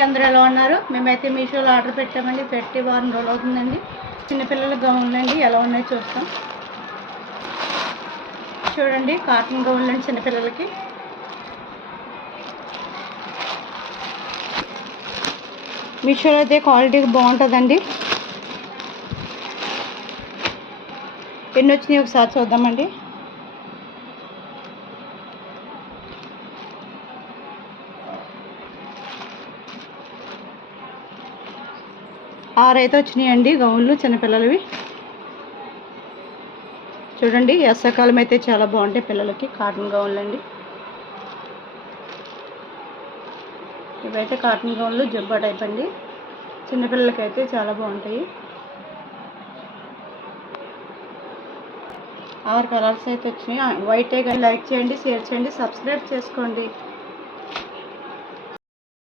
అందరూ ఎలా ఉన్నారు? మేమైతే మీషోలో ఆర్డర్ పెట్టామండి. పెట్టి వారం రోజులు అవుతుందండి. చిన్నపిల్లల గౌన్లు అండి, ఎలా ఉన్నాయో చూస్తాం. చూడండి, కాటన్ గౌన్లు అండి చిన్నపిల్లలకి. మీషోలో అయితే క్వాలిటీ బాగుంటుందండి. ఎన్ని వచ్చినాయి ఒకసారి చూద్దామండి. ఆరు అయితే వచ్చినాయండి గౌన్లు చిన్నపిల్లలవి. చూడండి, వేసవికాలం అయితే చాలా బాగుంటాయి పిల్లలకి కాటన్ గౌన్లు అండి. ఇవైతే కాటన్ గౌన్లు జబ్బా టైప్ అండి. చిన్నపిల్లలకి అయితే చాలా బాగుంటాయి. 6 కలర్స్ అయితే వచ్చినాయి. వైట్ లైక్ చేయండి, షేర్ చేయండి, సబ్స్క్రైబ్ చేసుకోండి.